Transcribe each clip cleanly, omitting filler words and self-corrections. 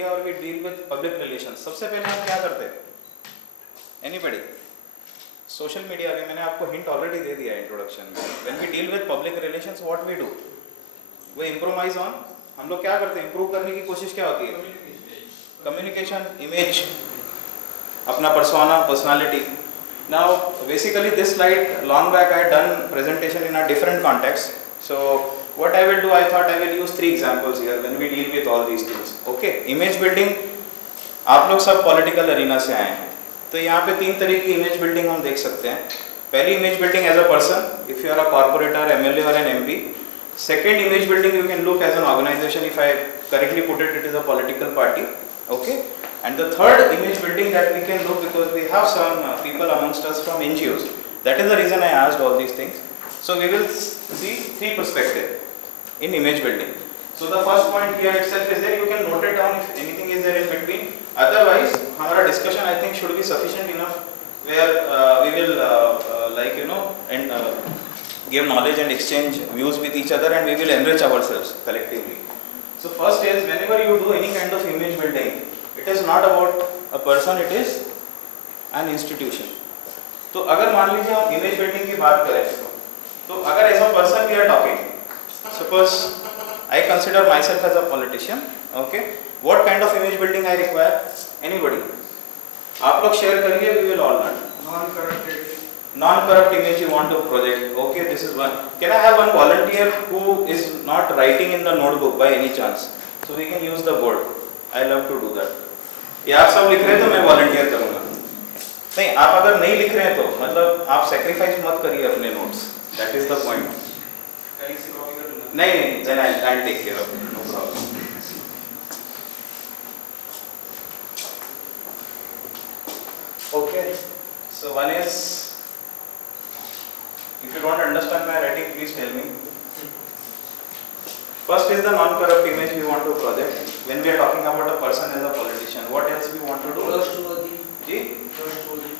media or we deal with public relations, सबसे पहले हम क्या करते हैं? Anybody? Social media अभी मैंने आपको hint already दे दिया introduction में. When we deal with public relations, what we do? We improvise on. हम लोग क्या करते हैं? Improve करने की कोशिश क्या होती है? Communication, image, अपना persona, personality. Now, basically this slide long back I had done presentation in a different context. So what I will do, I thought I will use 3 examples here when we deal with all these things. Okay, image building. आप लोग सब political arena से आए हैं, तो यहाँ पे 3 तरह की image building हम देख सकते हैं. पहली image building as a person, if you are a corporator, MLA or an MP. Second image building you can look as an organization, if I correctly put it, it is a political party. Okay. And the third image building that we can look, because we have some people amongst us from NGOs. That is the reason I asked all these things. So we will see 3 perspectives in image building. So the first point here itself is there. You can note it down if anything is there in between. Otherwise, our discussion I think should be sufficient enough where we will give knowledge and exchange views with each other, and we will enrich ourselves collectively. So first is, whenever you do any kind of image building, it is not about a person, it is an institution. तो अगर मान लीजिए हम image building की बात करें, तो अगर as a person we are talking, suppose I consider myself as a politician, okay? What kind of image building I require? Anybody? आप लोग share करिए, we will all learn. Non-corrupt image you want to project. Okay, this is one. Can I have one volunteer who is not writing in the notebook by any chance? So we can use the board. I love to do that. ये आप सब लिख रहे हैं तो मैं volunteer करूँगा. नहीं, आप अगर नहीं लिख रहे हैं तो मतलब आप sacrifice मत करिए अपने notes. That is the point. नहीं, then I'll take care of it. No problem. Okay. So one is, if you don't understand my writing, please tell me. First is the non-corrupt image we want to project. When we are talking about a person as a politician, what else we want to do? Trustworthy.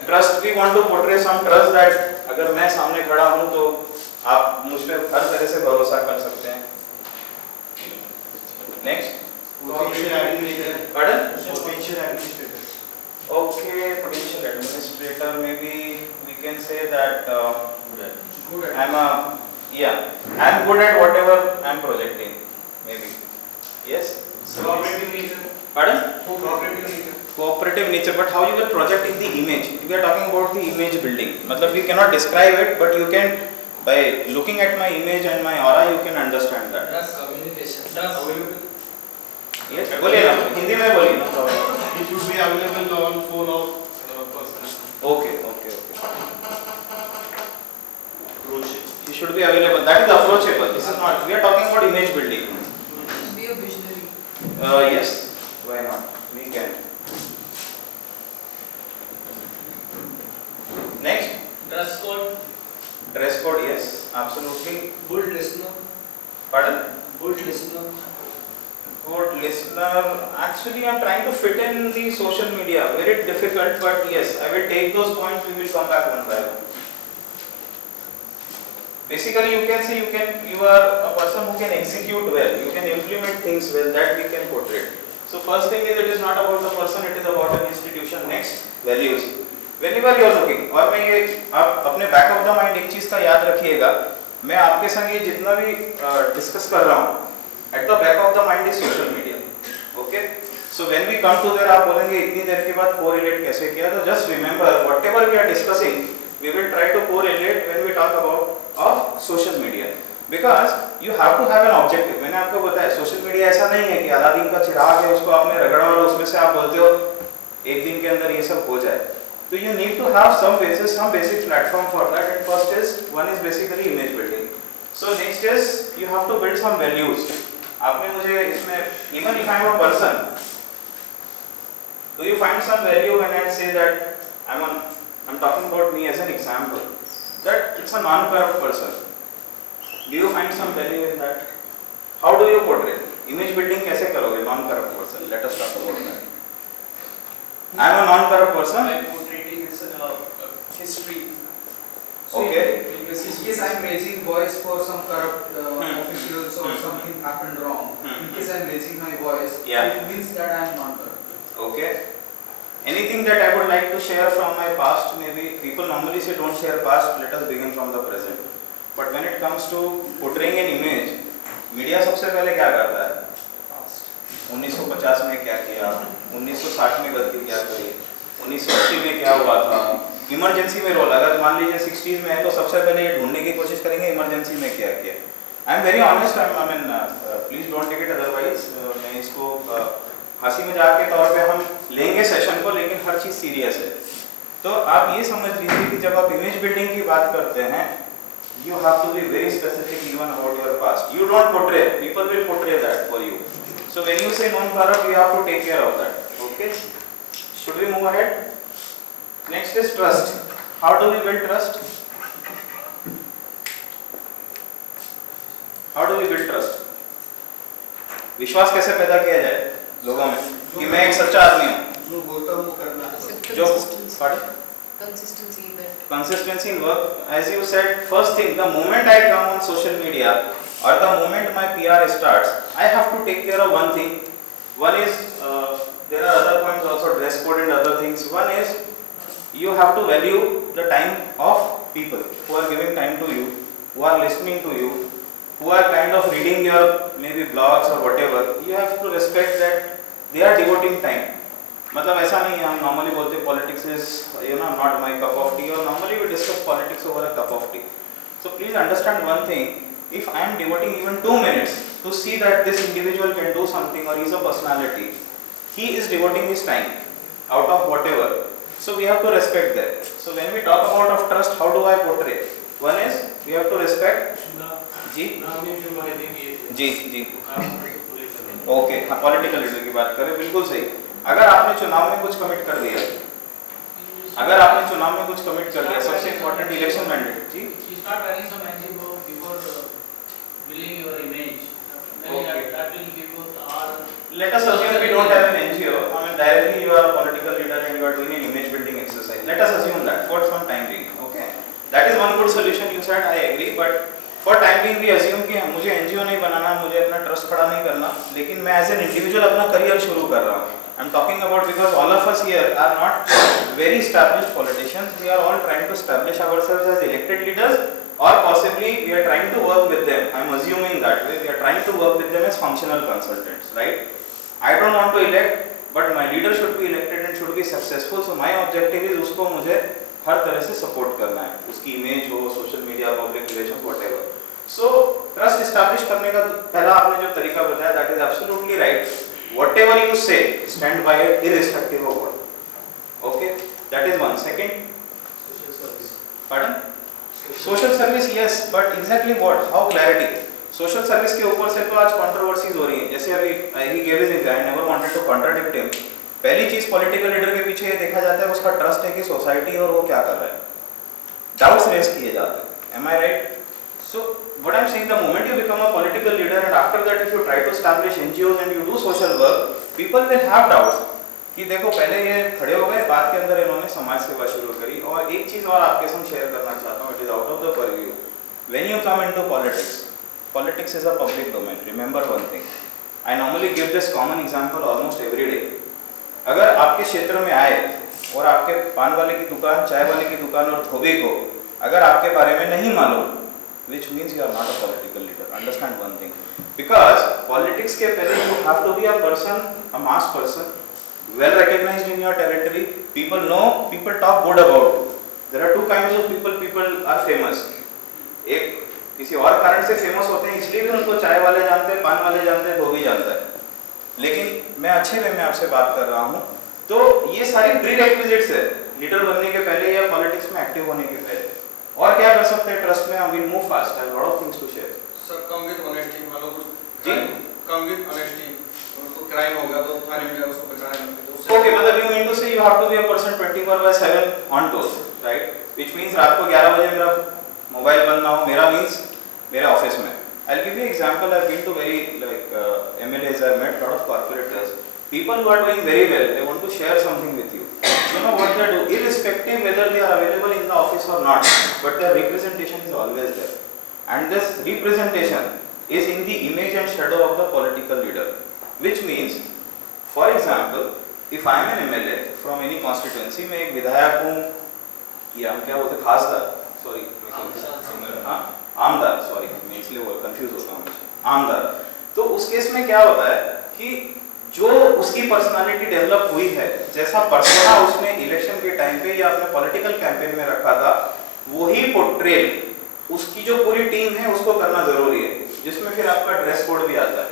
Trust. We want to portray some trust that अगर मैं सामने खड़ा हूँ तो आप मुझ पे हर तरह से भरोसा कर सकते हैं. Next. Pardon? Potential administrator. Okay, potential administrator. Maybe we can say that. I'm good at whatever I'm projecting, maybe. Yes? Cooperative nature. Pardon? Cooperative nature. Cooperative nature, but how you will project in the image? We are talking about the image building. मतलब we cannot describe it, but you can, by looking at my image and my aura, you can understand that. That's communication. That's available. Yes? बोलिए ना, हिंदी में बोलिए ना. It should be available on phone of person. Okay. It should be available. That is approachable. This is not. We are talking about image building. Be a visionary. Yes. Why not? We can. Next. Dress code. Dress code. Yes. Absolutely. Good listener. Pardon? Good listener. Good listener. Actually, I am trying to fit in the social media. Very difficult, but yes, I will take those points. We will come back one by one. Basically, you can say you are a person who can execute well. You can implement things well. That we can portray. So first thing is, it is not about the person. It is about an institution. Next, values. Whenever you are looking, और मैं ये आप अपने back of the mind एक चीज का याद रखिएगा. मैं आपके संग ये जितना भी discuss कर रहा हूँ, at the back of the mind is social media. Okay? So when we come to there, आप बोलेंगे इतनी देर के बाद correlate कैसे किया? तो just remember, whatever we are discussing, we will try to correlate when we talk about of social media, because you have to have an objective. मैंने आपको बताया social media ऐसा नहीं है कि अलादीन का चिराग है, उसको आपने रगड़ा और उसमें से आप बोलते हो एक दिन के अंदर ये सब हो जाए. So you need to have some basis, some basic platform for that. And first is, one is basically image building. So next is, you have to build some values. आपने मुझे इसमें, even if I am a person, do you find some value when I say that I'm talking about me as an example, that it's a non-corrupt person? Do you find some value in that? How do you portray? Image building कैसे करोगे non-corrupt person? Let us talk about that. I am a non-corrupt person. By portraying his history. So Okay. in case I am raising voice for some corrupt officials or something happened wrong, in case I am raising my voice, Yeah. it means that I am non-corrupt. Okay. Anything that I would like to share from my past, maybe people normally say don't share past, let us begin from the present. But when it comes to portraying an image, media सबसे पहले क्या करता है? 1950 में क्या किया, 1960 में गलती क्या करी, 1980 में क्या हुआ था, इमरजेंसी में रोल, अगर मान लीजिए 60s में है तो सबसे पहले ये ढूंढने की कोशिश करेंगे इमरजेंसी में क्या किया. I am very honest, I mean please don't take it otherwise. मैं इसको हंसी मजाक के तौर पे हम लेंगे सेशन को, लेकिन हर चीज सीरियस है. तो आप ये समझ लीजिए कि जब आप इमेज बिल्डिंग की बात करते हैं, you have to be very specific even about your past. You don't portray, people will portray that for you. So when you say non-corrupt, you have to take care of that. Okay? Should we move ahead? Next is trust. How do we build trust? How do we build trust? विश्वास कैसे पैदा किया जाए लोगों में कि मैं एक सच्चा आदमी हूँ? जो बोलता हूँ वो करना है. जो pardon? Consistency that. Consistency in work, as you said, first thing, the moment I come on social media or the moment my PR starts, I have to take care of one thing. One is, there are other points also, dress code and other things. One is, you have to value the time of people who are giving time to you, who are listening to you, who are kind of reading your maybe blogs or whatever. You have to respect that they are devoting time. मतलब ऐसा नहीं है, हम normally बोलते हैं politics is not my cup of tea, और normally we discuss politics over a cup of tea. So please understand one thing, if I am devoting even 2 minutes to see that this individual can do something or he is a personality, he is devoting his time out of whatever. So we have to respect that. So when we talk about of trust, how do I portray? One is we have to respect. जी जी जी okay, हाँ political leader की बात करें, बिल्कुल सही. अगर आपने चुनाव में कुछ कमिट कर दिया, अगर आपने चुनाव में कुछ कमिट कर दिया, सबसे important election mandate. Ji start running some NGO before building your image. Maybe Okay. that will give you all. let us assume we don't have an NGO. I mean directly you are a political leader and you are doing an image building exercise. Let us assume that for some time being. Okay, that is one good solution. You said, I agree, but for time being we assume कि मुझे NGO नहीं बनाना, मुझे अपना trust खड़ा नहीं करना, लेकिन मैं एज एन इंडिविजुअल अपना करियर शुरू कर रहा हूँ. I'm talking about because all of us here are not very established politicians. We are all trying to establish ourselves as elected leaders, or possibly we are trying to work with them. I'm assuming that way. We are trying to work with them as functional consultants, right? I don't want to elect, but my leader should be elected and should be successful. So my objective is उसको मुझे हर तरह से support करना है. उसकी image हो, social media, public relations, whatever. So trust establish करने का पहला आपने जो तरीका बताया, that is absolutely right. Whatever you say, stand by it irrespective of what. Okay, that is one. Second, social service. pardon? Social service, yes, but exactly what? How clarity? Social service के ऊपर से तो आज controversies हो रही हैं. जैसे अभी he gave his example, I never wanted to contradict him. पहली चीज पॉलिटिकल लीडर के पीछे ये देखा जाता है उसका ट्रस्ट है कि सोसाइटी और वो क्या कर रहा है. डाउट्स रेज किए जाते हैं. Am I right? So what I'm saying, the moment you become a political leader and after that if you try to establish NGOs and you do social work, people will have doubts कि देखो पहले ये खड़े हो गए, बाद के अंदर इन्होंने समाज सेवा शुरू करी. और एक चीज और आपके साथ शेयर करना चाहता हूँ, it is out of the purview. When you come into politics, politics is a public domain. Remember one thing. I normally give this common example almost every day. अगर आपके क्षेत्र में आए और आपके पान वाले की दुकान, चाय वाले की दुकान और धोबी को अगर आपके बारे में नहीं मालूम, which means you are not a political leader. Understand one thing. Because politics के पहले you have to be a person, a mass person, well recognized in your territory. People know, people talk good about. There are two kinds of people. People are famous. एक किसी और कारण से famous होते हैं, इसलिए भी उनको चाय वाले जानते हैं, पान वाले जानते हैं, धोबी जानता है. लेकिन मैं अच्छे वे में आपसे बात कर रहा हूँ. तो ये सारी प्रीरेक्विजिट्स है लीडर बनने के पहले या पॉलिटिक्स में एक्टिव होने के पहले. और क्या कर सकते हैं ट्रस्ट में? हम will move fast. I have lot of things to share. Sir come with honesty, मान लो जी कम विद ऑनेस्टी, उनको क्राइम हो गया तो थाने में जाकर उसको बचाना. ओके, मतलब you mean to say you have to be a person 24/7 on toes, right? Which means रात को 11 बजे मेरा मोबाइल बंद ना हो. मेरा मींस मेरे ऑफिस में. I will give you example. I have been to very like MLAs, I met lot of corporators. People who are doing very well, they want to share something with you. You know what they do, irrespective whether they are available in the office or not, but their representation is always there. And this representation is in the image and shadow of the political leader. Which means, for example, if I M N MLA from any constituency, मैं एक विधायक हूँ या हम क्या बोलते हैं, खासदार, सॉरी हाँ आमदार, सॉरी मैं इसलिए वो कंफ्यूज होता हूँ, आमदार। तो उस केस में क्या होता है कि जो उसकी पर्सनालिटी डेवलप हुई है, जैसा पर्सोना उसने इलेक्शन के टाइम पे या अपने पॉलिटिकल कैंपेन में रखा था, वही पोर्ट्रेल उसकी जो पूरी टीम है उसको करना जरूरी है, जिसमें फिर आपका ड्रेस कोड भी आता है।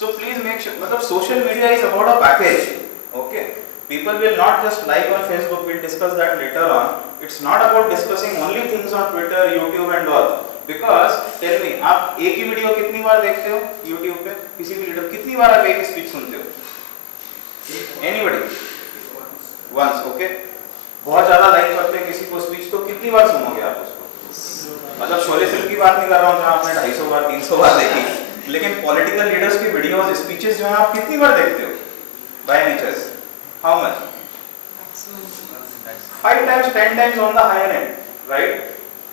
सो प्लीज मेक श्योर, मतलब social media is about a package, okay? People will not just like on Facebook, we'll discuss that later on. It's not about discussing only things on Twitter, YouTube and all. Because tell me, आप एक ही video कितनी बार देखते हो YouTube पे? किसी भी leader कितनी बार आप एक ही स्पीच सुनते हो? Anybody? Once, okay? बहुत ज़्यादा लाइक करते हैं किसी को स्पीच, तो कितनी बार सुनोगे आप उसको? मतलब शोले फिल्म की बात नहीं कर रहा हूँ जहाँ आपने 250 बार 300 बार देखी, लेकिन पॉलिटिकल लीडर्स की वीडियोस, स्पीचेस जो हैं आप कितनी बार देखते हो? By nature. How much? Maximum. 5 times, 10 times on the higher end, right?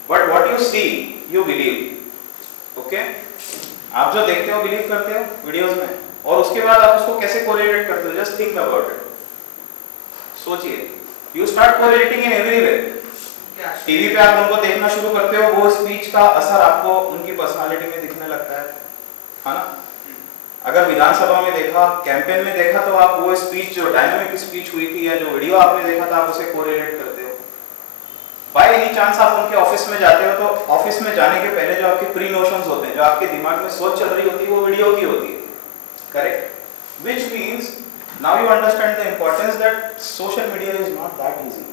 But what you see, you believe. Okay? आप जो देखते हो, believe करते हो वीडियोस में, और उसके बाद आप उसको कैसे कोरिलेट करते हो? Just think about it. सोचिए. You start correlating in every way. TV पे आप उनको देखना शुरू करते हो, वो स्पीच का असर आपको उनकी पर्सनालिटी में दिखने लगता है ना? अगर विधानसभा में देखा, कैंपेन में देखा, तो आप वो स्पीच जो डायनामिक स्पीच हुई थी या जो वीडियो आपने देखा था, आप उसे कोरिलेट करते हो। बाय एनी चांस आप उनके ऑफिस में जाते हो, तो ऑफिस में जाने के पहले जो आपके प्री नोशंस होते हैं, जो आपके दिमाग में सोच चल रही होती है, वो वीडियो की होती है, correct? Which means now you understand the importance that social media is not that easy.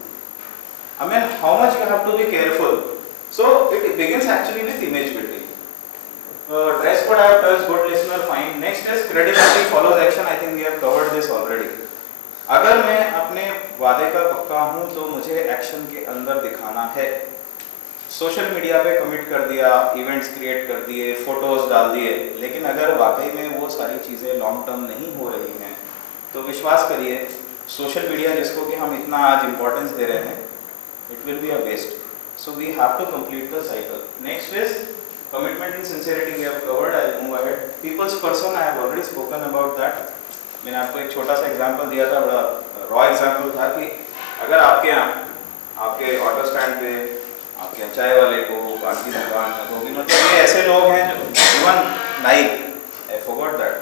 I mean, how much you have to be careful. So it begins actually with image building. Dress code I have touched, good listener, fine. Next is credibility follows action. I think we have covered this already. अगर मैं अपने वादे का पक्का हूँ तो मुझे action के अंदर दिखाना है। सोशल मीडिया पे कमिट कर दिया, इवेंट्स क्रिएट कर दिए, फोटोज डाल दिए, लेकिन अगर वाकई में वो सारी चीज़ें लॉन्ग टर्म नहीं हो रही हैं, तो विश्वास करिए सोशल मीडिया जिसको कि हम इतना आज इम्पोर्टेंस दे रहे हैं, it will be a waste. So we have to complete the cycle. Next is commitment and sincerity. We have covered. I will move ahead. People's person. I have already spoken about that. मैंने आपको एक छोटा सा example दिया था, बड़ा raw example था कि अगर आपके यहाँ आपके ऑटो स्टैंड पे आपके यहाँ चाय वाले को, पान की दुकान होगी, मतलब ये ऐसे लोग हैं जो even Naik, I forgot that.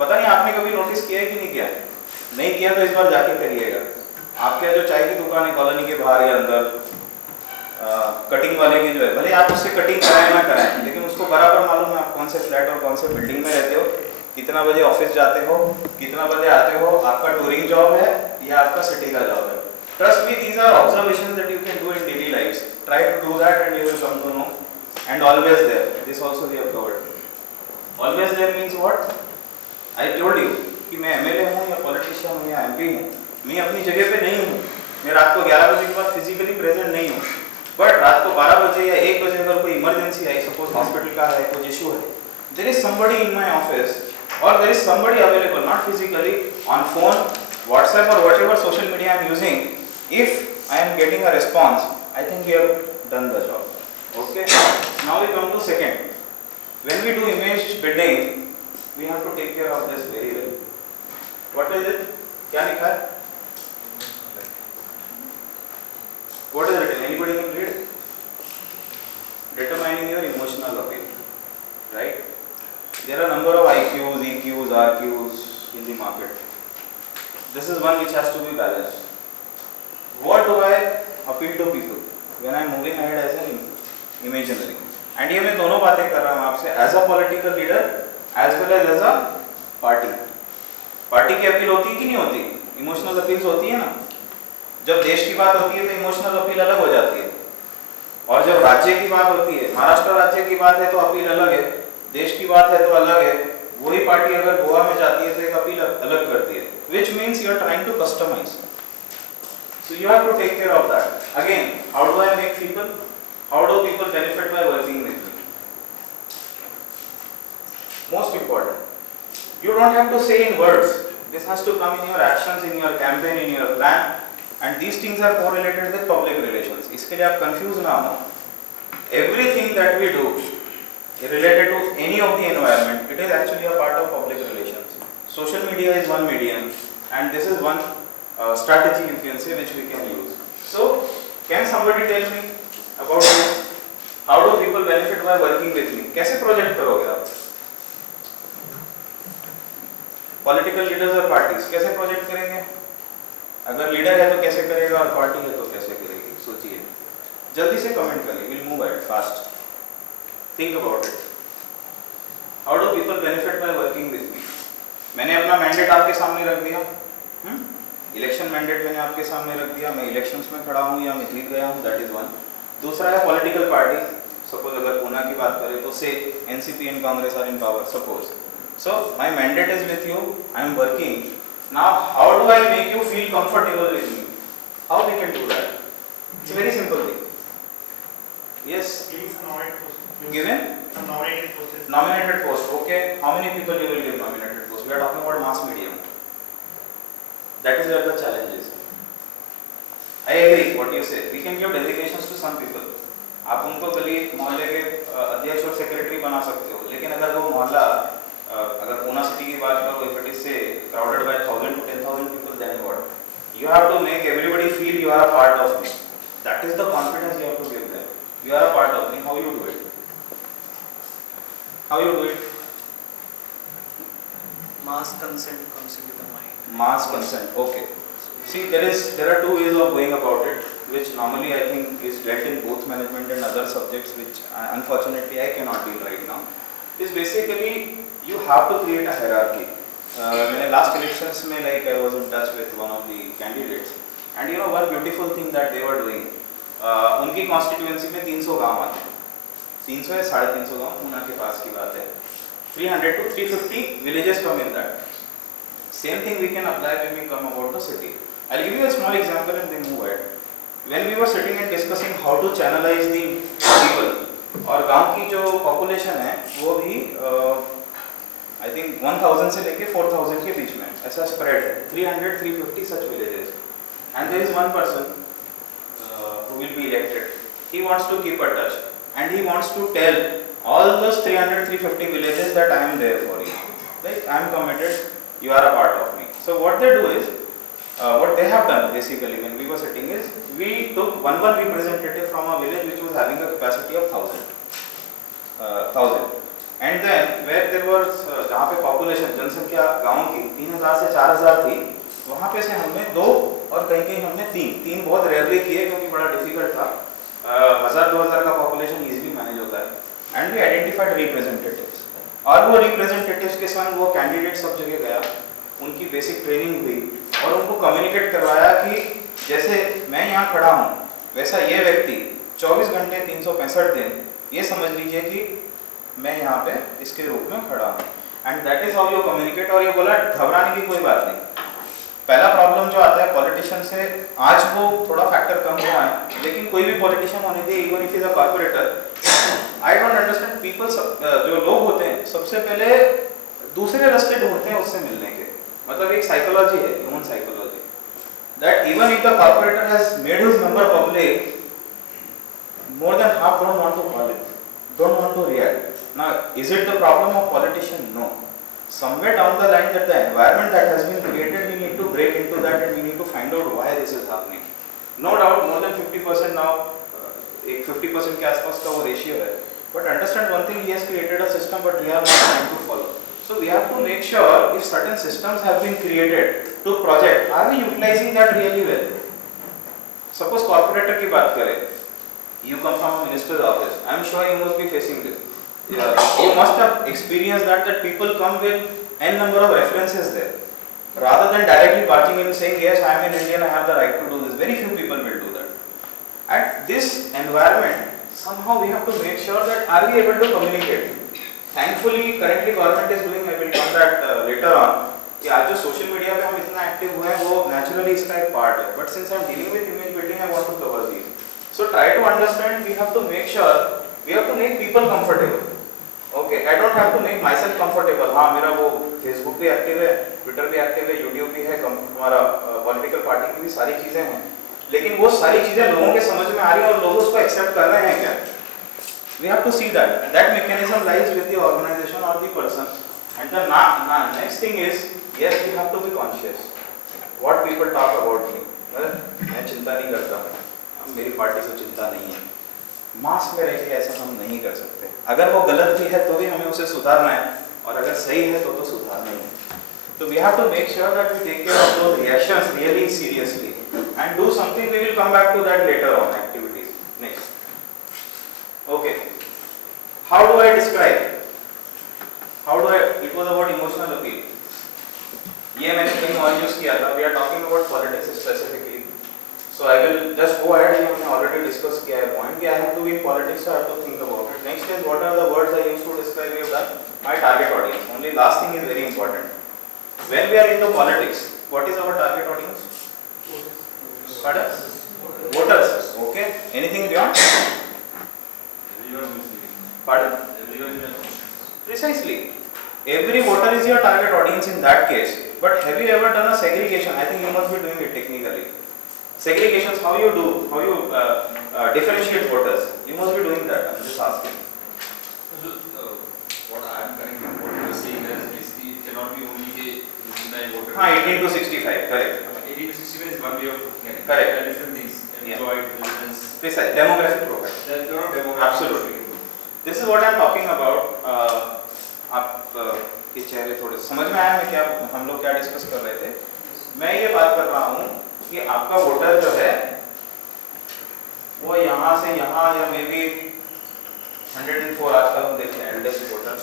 पता नहीं आपने कभी नोटिस किया है कि नहीं किया? नहीं किया तो इस बार जाके करिएगा। आपके जो चाय की दुकान है कॉलोनी के बाहर या अंदर, कटिंग वाले की जो है, भले आप उससे कटिंग कराएं ना कराएं, लेकिन उसको बराबर मालूम है आप कौन से फ्लैट और कौन से बिल्डिंग में रहते हो, कितना बजे ऑफिस जाते हो, कितना बजे आते हो, आपका टूरिंग जॉब है या आपका सिटी का जॉब है। Trust me, these are observations that you can do in daily life. Try to do that and you will come to know. And always there, this also we have covered. Always there means what? I told you कि मैं MLA हूं या politician हूं या MP हूं, मैं अपनी जगह पे नहीं हूँ, मैं रात को 11 बजे के बाद फिजिकली प्रेजेंट नहीं हूँ, बट रात को 12 बजे या 1 बजे अगर कोई इमरजेंसी आई, सपोज हॉस्पिटल का है, कोई इशू है, there is somebody in my office or there is somebody available, not physically, on phone, WhatsApp or whatever social media I am using. If I am getting a response, I think we have done the job. Okay, now we come to second. When we do image building, we have to take care of this very well. What is it? क्या लिखा है? What is written? Anybody can read? Determining your emotional appeal, right? There are a number of IQs, EQs, RQs in the market. This is one which has to be balanced. What do I appeal to people when I am moving ahead as an imaginary? And ये मैं दोनों बातें कर रहा हूँ आपसे, as a political leader as well as a party. Party की appeal होती है कि नहीं होती? इमोशनल अपील्स होती है ना. जब देश की बात होती है तो इमोशनल अपील अलग हो जाती है, और जब राज्य की बात होती है, महाराष्ट्र राज्य की बात है तो अपील अलग है, देश की बात है तो अलग है. वही पार्टी अगर गोवा में जाती है तो एक अपील अलग करती है, which means you are trying to customize. So you have to take care of that. Again, how do I make people? How do people benefit by working with me? Most important. You don't have to say in words. This has to come in your actions, in your campaign, in your plan. And these things are correlated with public relations. इसके लिए आप confuse ना हो. Everything that we do related to any of the environment, it is actually a part of public relations. Social media is one medium. and this is one strategy you can say which we can use. So can somebody tell me about this? How do people benefit by working with me? कैसे project करोगे आप? Political leaders और parties कैसे project करेंगे? अगर leader है तो कैसे करेगा और पार्टी है तो कैसे करेगी? सोचिए, जल्दी से कमेंट करिए. Will move at fast. Think about it. How do people benefit by working with me? मैंने अपना मैंडेट आपके सामने रख दिया. इलेक्शन मैंडेट मैंने आपके सामने रख दिया. मैं इलेक्शंस में खड़ा हूँ या मैं जीत गया हूँ, दैट इज वन. दूसरा है पॉलिटिकल पार्टी. सपोज अगर पूना की बात करें तो से NCP and Congress are in power, suppose. So my mandate is with you. I am working. Now, how do I make you feel comfortable with me? How we can do that? It's a very simple thing. Yes. Please nominate post. Given Nominated post. nominated post. Okay. How many people you will give nominated post? We are talking about mass media. That is where the challenge is. I agree. What you say. We can give designations to some people. आप उनको गली मोहल्ले के अध्यक्ष और secretary बना सकते हो, लेकिन अगर वो मोहल्ला अगर पूना सिटी की बात करो, if it is say crowded by 1,000 to 10,000 people, then what? You have to make everybody feel you are a part of me. That is the confidence you have to give them. You are a part of me. How you do it? How you do it? Mass consent comes into the mind. Mass consent. Okay. See, there are two ways of going about it, which normally I think is dealt in both management and other subjects, which unfortunately I cannot deal right now. Is basically you have to create a hierarchy. मैंने last elections में like I was in touch with one of the candidates, and you know one beautiful thing that they were doing. उनकी constituency में 300 गांव आते हैं. 300 या 350 गांव पूना के पास की बात है. 300 to 350 villages come in that. Same thing we can apply when we come about the city. I'll give you a small example and then move ahead. When we were sitting and discussing how to channelize the people, और गांव की जो population है वो भी I think 1000 से लेके 4000 के बीच में ऐसा spread है. 300, 350 such villages, and there is one person who will be elected. He wants to keep a touch and he wants to tell all those 300, 350 villages that I am there for you. Like I am committed, you are a part of me. So what they do is, what they have done basically when we were sitting is, we took one representative from a village which was having a capacity of 1000, and then where there was जहाँ पे population जनसंख्या गाँव की 3000 से 4000 थी, वहाँ पे से हमने 2 और कहीं हमने 3 बहुत रेयरली किए क्योंकि बड़ा डिफिकल्ट था. 1000-2000 का population easily मैनेज होता है. And we identified representatives, और वो representatives के संग वो कैंडिडेट सब जगह गया, उनकी बेसिक ट्रेनिंग हुई और उनको कम्युनिकेट करवाया कि जैसे मैं यहाँ खड़ा हूँ वैसा ये व्यक्ति 24 घंटे 365 दिन ये समझ लीजिए कि मैं यहाँ पे इसके रूप में खड़ा हूँ. And that is how you communicate. और ये बोला घबराने की कोई बात नहीं. पहला प्रॉब्लम जो आता है पॉलिटिशियन से, आज वो थोड़ा फैक्टर कम हुआ है, लेकिन कोई भी पॉलिटिशियन होने दे, even if is a corporator, I don't understand people. जो लोग होते हैं सबसे पहले दूसरे रास्ते ढूंढते हैं उससे मिलने के. मतलब एक साइकोलॉजी है, human psychology, that even if the corporator has made his number public, more than half don't want to call it, don't want to react. Now, is it the problem of politician? No. Somewhere down the line that the environment that has been created, we need to break into that and we need to find out why this is happening. No doubt more than 50% now, एक 50% के आसपास का वो ratio है. But understand one thing, he has created a system but we are not trying to follow. So we have to make sure if certain systems have been created to project, are we utilizing that really well? Suppose corporator की बात करें, you come from a minister's office, I am sure you must be facing this. You must have experienced that people come with n number of references there, rather than directly barging in saying yes I am an Indian, I have the right to do this. Very few people will do that. At this environment, somehow we have to make sure that are we able to communicate. Thankfully, currently government is doing, I will come that later on, कि आज जो social media पे हम इतना active हुए हैं वो naturally इसका एक पार्ट है. But since I am dealing with image building, I want to cover these. So try to understand, we have to make sure, we have to make people comfortable. Okay, I don't have to make myself comfortable. हाँ, मेरा वो Facebook भी active है, Twitter भी active है, YouTube भी है, हमारा पॉलिटिकल पार्टी की भी सारी चीजें हैं, लेकिन वो सारी चीजें लोगों के समझ में आ रही है और लोग उसको एक्सेप्ट कर रहे हैं क्या? We have to see that, and that mechanism lies with the organization or the person. And the next thing is, yes, we have to be conscious. what people talk about me, मैं चिंता नहीं करता, मेरी party को चिंता नहीं है। मास में रह के ऐसा हम नहीं कर सकते। अगर वो गलत भी है तो भी हमें उसे सुधारना है, और अगर सही है तो सुधारना ही है। तो we have to make sure that we take care of those reactions really seriously and do something. We will come back to that later on activities. Next. Okay. How do I describe? It was about emotional appeal. ये मैंने कहीं और use किया था. We are talking about politics specifically. So I will just go ahead. ये हमने already discuss किया है point कि I have to be in politics, so I have to think about it. Next is what are the words I used to describe? We have done my target audience. Only last thing is very important. When we are into politics, what is our target audience? Pardon? Voters. Okay. Anything beyond? Pardon? Precisely. Every voter is your target audience in that case. But have you ever done a segregation? I think you must be doing it technically. Segregations, how you differentiate voters? You must be doing that. I'm just asking. What I am connecting what you are saying is basically it cannot be only the voter. 18 to 65, correct. 18 to 65 is one way of looking at it. Correct. There are different things. Employed, business. Precise. Demographic profile. There are a lot of demographics. Absolutely. This is what I'm talking about. आप के चेहरे थोड़े समझ में आया मैं क्या हम लोग क्या डिस्कस कर रहे थे? मैं ये बात कर रहा हूँ कि आपका वोटर जो है वो यहाँ से यहाँ या मे बी 104 आजकल हम देखते हैं eldest voter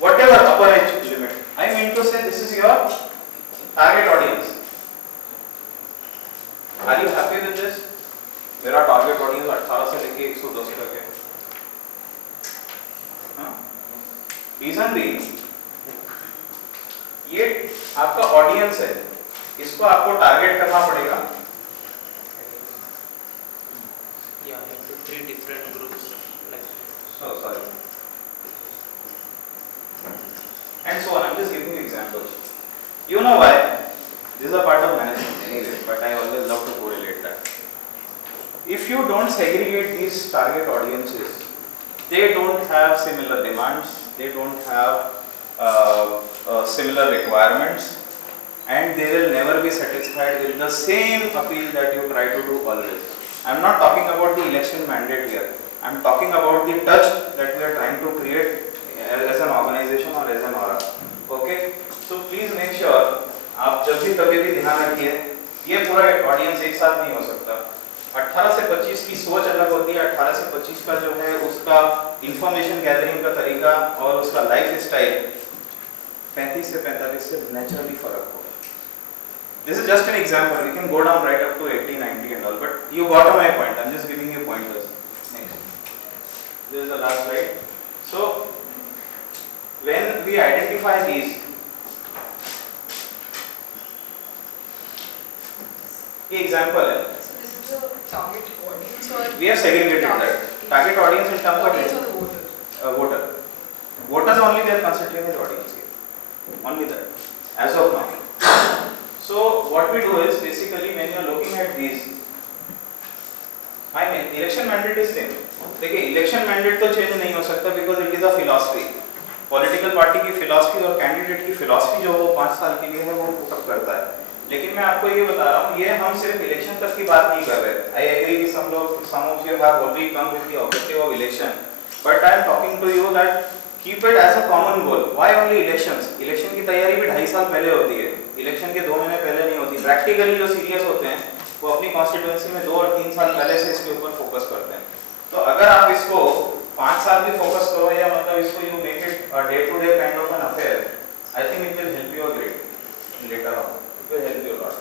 whatever upper age limit. I mean to say this is your target audience. Are you happy with this? मेरा टारगेट ऑडियंस 18 से लेके 110 तक है। रीजन भी ये आपका ऑडियंस है, इसको आपको टारगेट करना पड़ेगा। Yeah, into 3 different groups. Like, So sorry. And so on. I'm just giving you examples. You know why? This is a part of management anyway, but I always love to correlate that. If you don't segregate these target audiences, they don't have similar demands, they don't have similar requirements, and they will never be satisfied with the same appeal that you try to do always. I am not talking about the election mandate here. I am talking about the touch that we are trying to create as an organization or as an aura. Okay? So please make sure आप जब भी कभी भी ध्यान रखिए, ये पूरा audience एक साथ नहीं हो सकता। 18 से 25 की सोच अलग होती है, 18 से 25 का जो है उसका इंफॉर्मेशन गैदरिंग का तरीका और उसका लाइफ स्टाइल 35 से 45 से नेचुरली फर्क होगा। This is just an example. We can go down right up to 80, 90 and all, but you got my point. I'm just giving you pointers. Next. This is the last slide. So when we identify these, ये example है. So this is the target audience or We have segregated that. Target audience in terms audience of or the voter? voter. Voters only they are considering as audience here. Only that. As of now. So what we do is basically when you are looking at these, I mean election mandate is same. देखिए election mandate तो change नहीं हो सकता because it is a philosophy. Political party की philosophy और candidate की philosophy जो वो 5 साल के लिए है वो पुट करता है. लेकिन मैं आपको ये बता रहा हूँ ये हम सिर्फ इलेक्शन तक की बात नहीं कर रहे। I agree कि some of you have already come with the objective of election, but I am talking to you that keep it as a common goal. Why only elections? Election की तैयारी भी 2.5 साल पहले होती है। इलेक्शन के 2 महीने पहले नहीं होती। प्रैक्टिकली जो सीरियस होते हैं वो अपनी कॉन्स्टिट्यूएंसी में 2 और 3 साल पहले से इसके ऊपर फोकस करते हैं। तो अगर आप इसको 5 साल भी फोकस करो या मतलब इसको you make it a day to day kind of an affair, I think it will help you a great later on. It will help you a lot.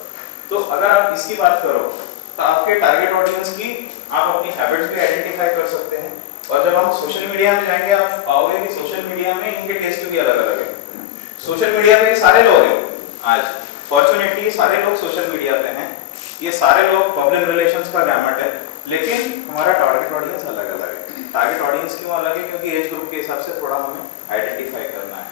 तो अगर आप इसकी बात करो तो आपके टारगेट ऑडियंस की आप अपनी हैबिट्स भी आइडेंटिफाई कर सकते हैं। और जब हम सोशल मीडिया में जाएंगे आप पाओगे कि सोशल मीडिया में इनके टेस्ट भी अलग अलग है। सोशल मीडिया पे सारे लोग हैं आज, फॉर्चुनेटली सारे लोग सोशल मीडिया पे हैं, ये सारे लोग पब्लिक रिलेशंस का गैमेट है, लेकिन हमारा टारगेट ऑडियंस अलग अलग है। टारगेट ऑडियंस क्यों अलग है? क्योंकि एज ग्रुप के हिसाब से थोड़ा हमें आइडेंटिफाई करना है।